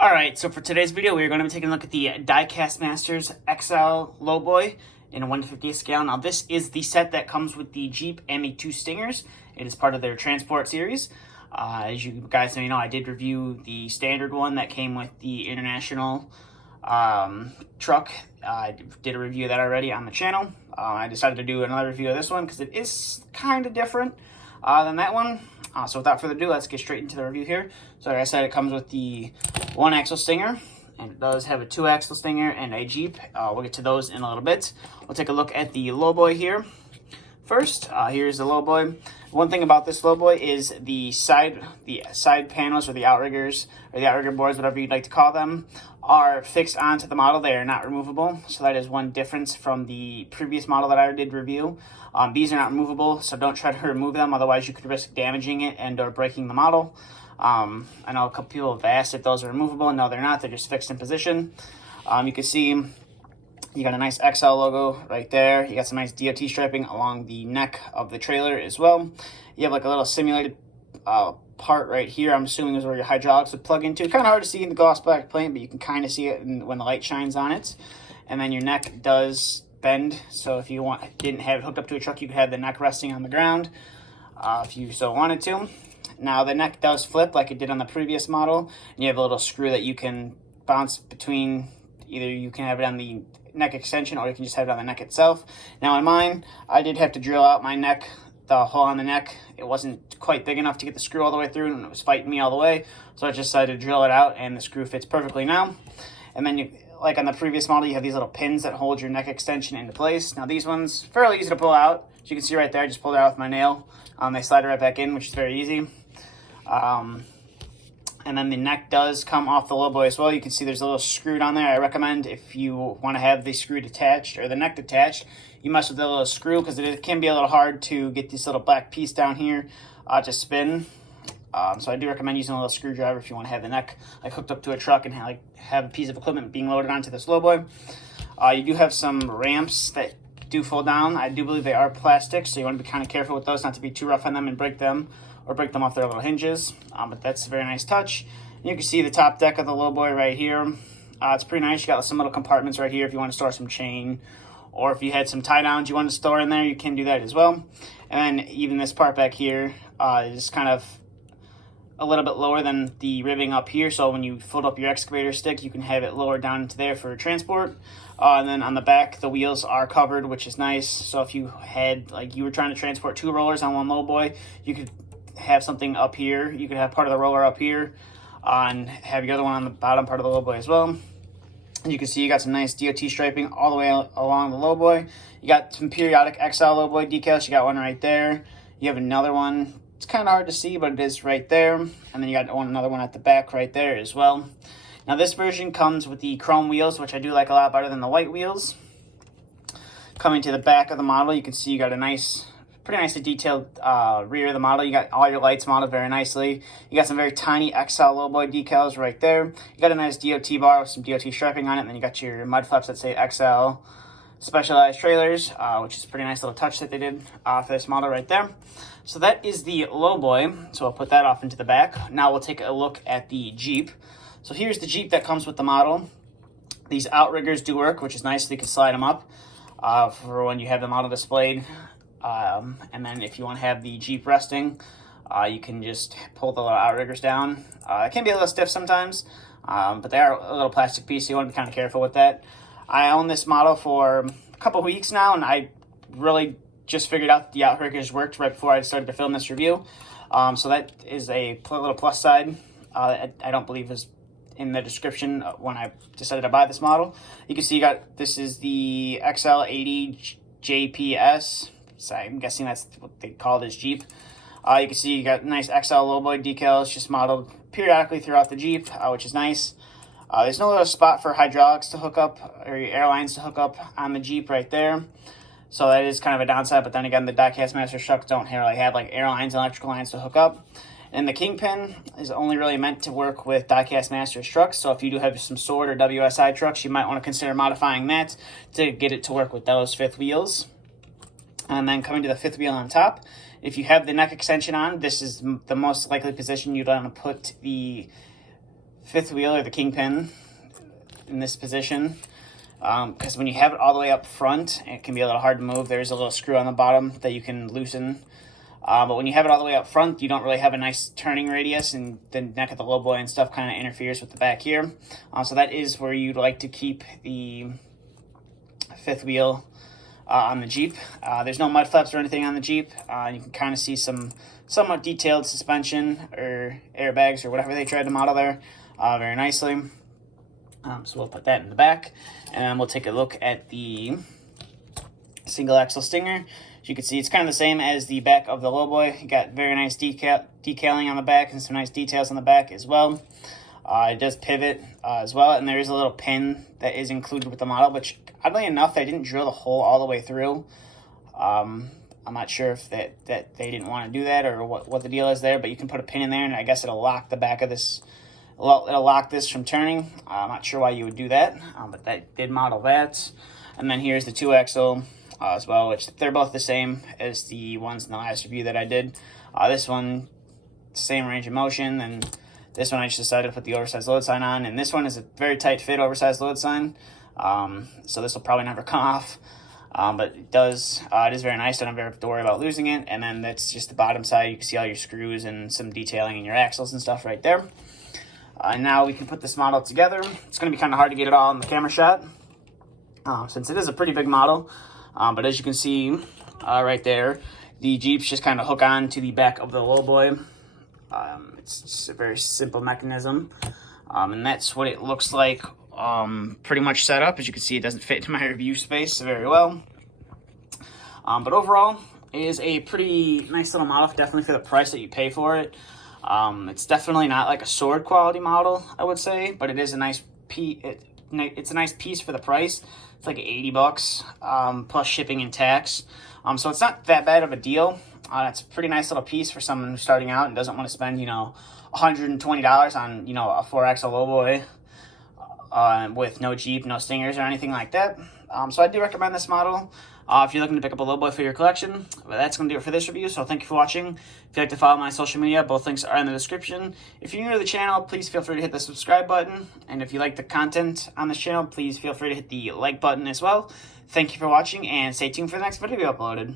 Alright, so for today's video, we're going to be taking a look at the Diecast Masters XL Lowboy in a 1/50th scale. Now, this is the set that comes with the Jeep and the two Stingers. It is part of their Transport series. As you guys may know, I did review the standard one that came with the International truck. I did a review of that already on the channel. I decided to do another review of this one because it is kind of different than that one. So without further ado, let's get straight into the review here. So like I said, it comes with the one-axle Stinger, and it does have a two-axle Stinger and a Jeep. We'll get to those in a little bit. We'll take a look at the Lowboy here. First, here's the Lowboy. One thing about this Lowboy is the side panels, or the outriggers, or the outrigger boards, whatever you'd like to call them, are fixed onto the model. They are not removable, so that is one difference from the previous model that I did review. These are not removable, so don't try to remove them, otherwise you could risk damaging it and or breaking the model. I know a couple people have asked if those are removable. No, they're not. They're just fixed in position. You can see you got a nice XL logo right there. You got some nice DOT striping along the neck of the trailer as well. You have like a little simulated part right here. I'm assuming is where your hydraulics would plug into. Kind of hard to see in the gloss black paint, but you can kind of see it when the light shines on it. And then your neck does bend, so if you didn't have it hooked up to a truck, you could have the neck resting on the ground if you so wanted to. Now the neck does flip like it did on the previous model, and you have a little screw that you can bounce between. Either you can have it on the neck extension, or you can just have it on the neck itself. Now in mine, I did have to drill out my neck, the hole on the neck. It wasn't quite big enough to get the screw all the way through, and it was fighting me all the way, so I just decided to drill it out, and the screw fits perfectly now. And then like on the previous model, you have these little pins that hold your neck extension into place. Now these ones, fairly easy to pull out. As you can see right there, I just pulled it out with my nail. They slide right back in, which is very easy. And then the neck does come off the Lowboy as well. You can see there's a little screw down there. I recommend, if you want to have the screw detached, or the neck detached, you mess with the little screw, because it can be a little hard to get this little black piece down here to spin. So I do recommend using a little screwdriver if you want to have the neck like hooked up to a truck and have a piece of equipment being loaded onto this Lowboy. You do have some ramps that do fold down. I do believe they are plastic, so you want to be kind of careful with those, not to be too rough on them and break them, or break them off their little hinges. But that's a very nice touch. And you can see the top deck of the Lowboy right here. It's pretty nice. You got some little compartments right here if you want to store some chain, or if you had some tie downs you want to store in there, you can do that as well. And then even this part back here is kind of a little bit lower than the ribbing up here, so when you fold up your excavator stick, you can have it lower down into there for transport. And then on the back, the wheels are covered, which is nice. So if you had, like, you were trying to transport two rollers on one Lowboy, you could have something up here. You could have part of the roller up here and have your other one on the bottom part of the Lowboy as well. And you can see you got some nice DOT striping all the way along the Lowboy. You got some periodic XL Lowboy decals. You got one right there. You have another one. It's kind of hard to see, but it is right there. And then you got another one at the back right there as well. Now this version comes with the chrome wheels, which I do like a lot better than the white wheels. Coming to the back of the model, you can see you got a nice, pretty nicely detailed rear of the model. You got all your lights modeled very nicely. You got some very tiny XL Lowboy decals right there. You got a nice DOT bar with some DOT striping on it, and then you got your mud flaps that say XL Specialized Trailers, which is a pretty nice little touch that they did for this model right there. So that is the Lowboy, so I'll put that off into the back. Now we'll take a look at the Jeep. So here's the Jeep that comes with the model. These outriggers do work, which is nice, so you can slide them up for when you have the model displayed. And then if you want to have the Jeep resting, you can just pull the little outriggers down. It can be a little stiff sometimes, but they are a little plastic piece, so you want to be kind of careful with that. I own this model for a couple weeks now, and I really just figured out that the outriggers worked right before I started to film this review. So that is a little plus side. I don't believe is in the description when I decided to buy this model. You can see this is the XL80 JPS. So I'm guessing that's what they call this Jeep. You can see you got nice XL Lowboy decals just modeled periodically throughout the Jeep, which is nice. There's no little spot for hydraulics to hook up, or your airlines to hook up on the Jeep right there. So that is kind of a downside, but then again, the Diecast Masters trucks don't really have like airlines and electrical lines to hook up. And the Kingpin is only really meant to work with Diecast Masters trucks, so if you do have some Sword or WSI trucks, you might want to consider modifying that to get it to work with those fifth wheels. And then coming to the fifth wheel on top, if you have the neck extension on, this is the most likely position you'd want to put the fifth wheel or the kingpin in this position, because when you have it all the way up front, it can be a little hard to move. There's a little screw on the bottom that you can loosen. But when you have it all the way up front, you don't really have a nice turning radius, and the neck of the Lowboy and stuff kind of interferes with the back here. So that is where you'd like to keep the fifth wheel on the Jeep. There's no mud flaps or anything on the Jeep. You can kind of see some somewhat detailed suspension or airbags or whatever they tried to model there very nicely. So we'll put that in the back, and then we'll take a look at the single axle Stinger. As you can see, it's kind of the same as the back of the Lowboy. You got very nice decaling on the back and some nice details on the back as well. It does pivot as well, and there is a little pin that is included with the model, which oddly enough, they didn't drill the hole all the way through. I'm not sure if that they didn't want to do that or what the deal is there, but you can put a pin in there, and I guess it'll lock the back of this. It'll lock this from turning. I'm not sure why you would do that, but they did model that. And then here's the 2-axle as well, which they're both the same as the ones in the last review that I did. This one, same range of motion, and this one I just decided to put the oversized load sign on, and this one is a very tight fit oversized load sign, so this will probably never come off, but it is very nice. Don't have to worry about losing it. And then that's just the bottom side. You can see all your screws and some detailing in your axles and stuff right there. And now we can put this model together. It's going to be kind of hard to get it all in the camera shot, since it is a pretty big model. But as you can see right there, the Jeeps just kind of hook on to the back of the Lowboy. It's just a very simple mechanism. And that's what it looks like pretty much set up. As you can see, it doesn't fit into my review space very well. But overall, it is a pretty nice little model, definitely for the price that you pay for it. It's definitely not like a sword quality model, I would say, but it is a nice piece. It's a nice piece for the price. It's like $80 plus shipping and tax. So it's not that bad of a deal. It's a pretty nice little piece for someone who's starting out and doesn't want to spend, $120 on, a 4-axle Lowboy with no Jeep, no Stingers or anything like that. So I do recommend this model. If you're looking to pick up a Lowboy for your collection, that's going to do it for this review. So thank you for watching. If you'd like to follow my social media, both links are in the description. If you're new to the channel, please feel free to hit the subscribe button. And if you like the content on this channel, please feel free to hit the like button as well. Thank you for watching, and stay tuned for the next video uploaded.